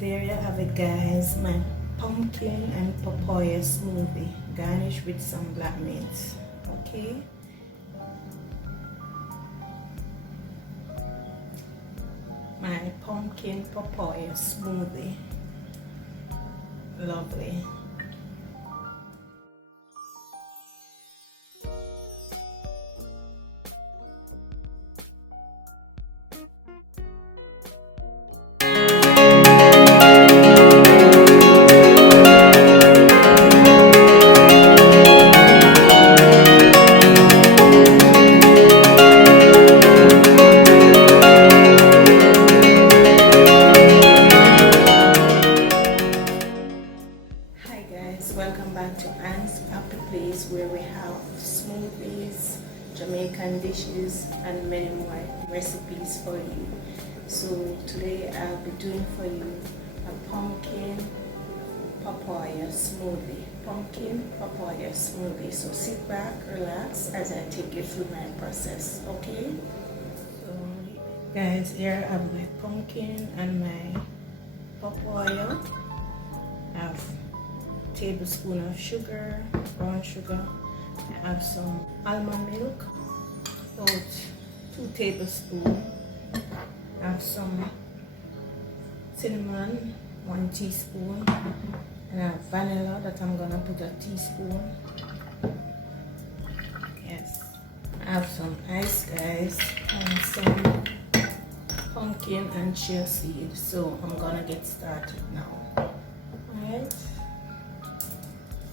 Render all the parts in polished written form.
There you have it, guys. My pumpkin and papaya smoothie garnished with some black mint. Okay. My pumpkin papaya smoothie. Lovely. Welcome back to Anne's Happy Place, where we have smoothies, Jamaican dishes, and many more recipes for you. So today I'll be doing for you a pumpkin papaya smoothie. Pumpkin papaya smoothie. So sit back, relax as I take you through my process, okay? So guys, here I have my pumpkin and my papaya. I have tablespoon of sugar, brown sugar. I have some almond milk, about 2 tablespoons. I have some cinnamon, 1 teaspoon, and I have vanilla that I'm gonna put a teaspoon. Yes, I have some ice, guys, and some pumpkin and chia seed. So I'm gonna get started now. Alright.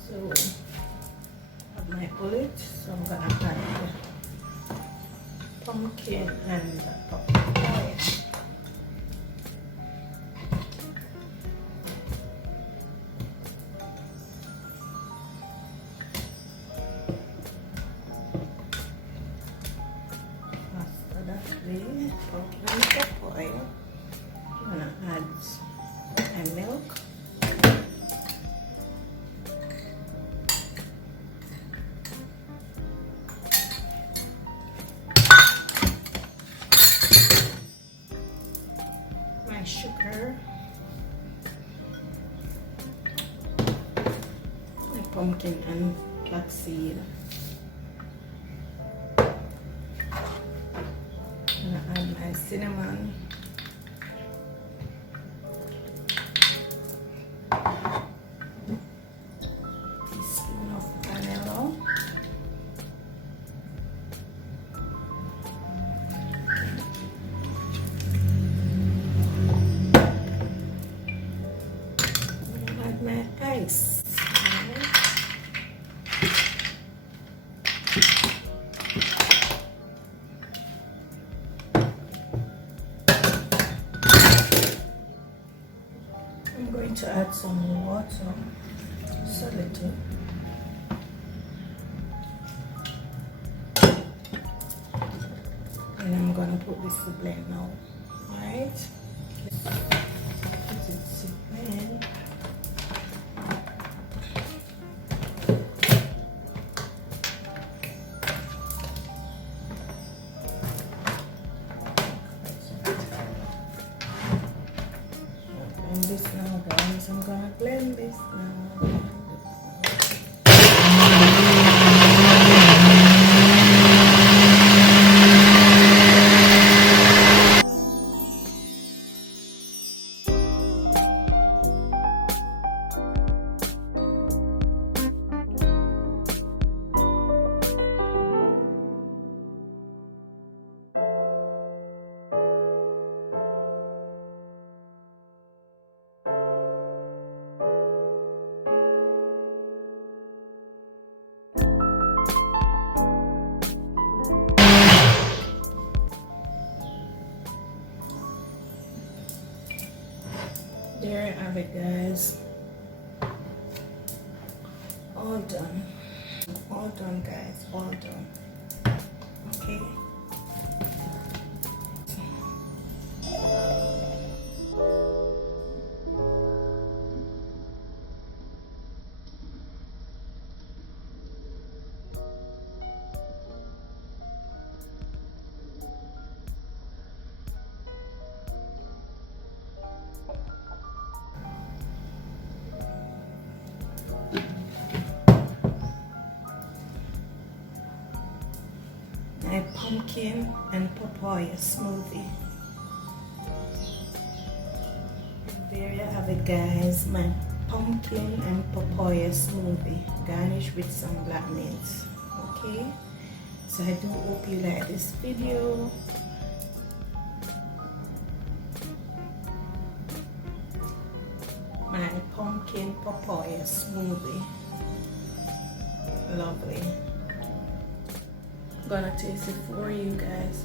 So I have my bullet, so I'm gonna add the pumpkin and the papaya. After that way, pumpkin and papaya, I'm gonna add my milk. Sugar, my pumpkin and flaxseed, and I add my cinnamon, teaspoon of vanilla, my ice. I'm going to add some water, just a little. And I'm going to put this to blend now. Alright? Put it to blend. This now, guys. I'm gonna blend this now. There I have it, guys. All done. All done, guys. All done. Okay. pumpkin and papaya smoothie. There you have it, guys, my pumpkin and papaya smoothie garnished with some black mint. Okay, so I do hope you like this video. My pumpkin papaya smoothie, lovely. Gonna taste it for you guys.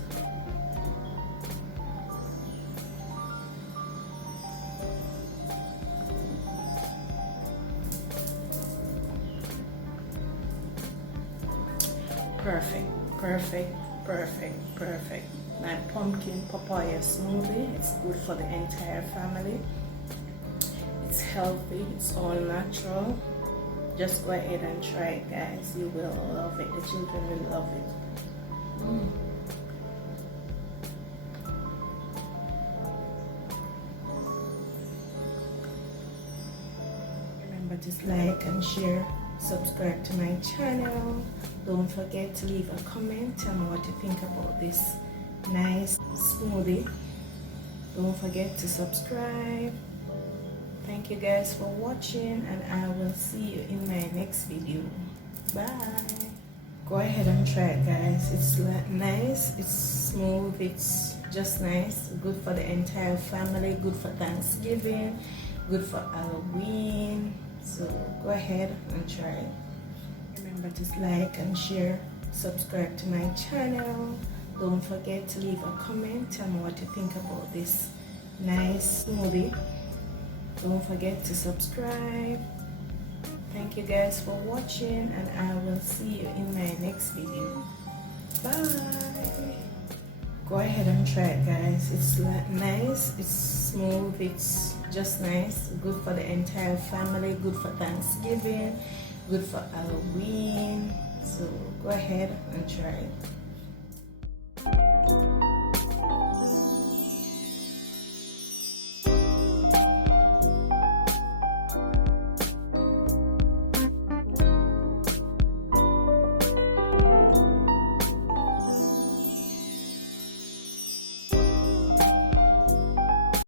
Perfect, perfect, perfect, perfect. My pumpkin papaya smoothie. It's good for the entire family. It's healthy, it's all natural. Just go ahead and try it, guys. You will love it. The children will love it. Remember to like and share, subscribe to my channel. Don't forget to leave a comment. Tell me what you think about this nice smoothie. Don't forget to subscribe. Thank you guys for watching, and I will see you in my next video. Bye. Go ahead and try it, guys. It's nice, it's smooth, it's just nice. Good for the entire family, good for Thanksgiving, good for Halloween. So go ahead and try it. Remember to like and share, subscribe to my channel. Don't forget to leave a comment. Tell me what you think about this nice smoothie. Don't forget to subscribe. Thank you guys for watching, and I will see you in my next video. Bye. Go ahead and try it, guys. It's nice, it's smooth, it's just nice. Good for the entire family, good for Thanksgiving, good for Halloween. So go ahead and try it.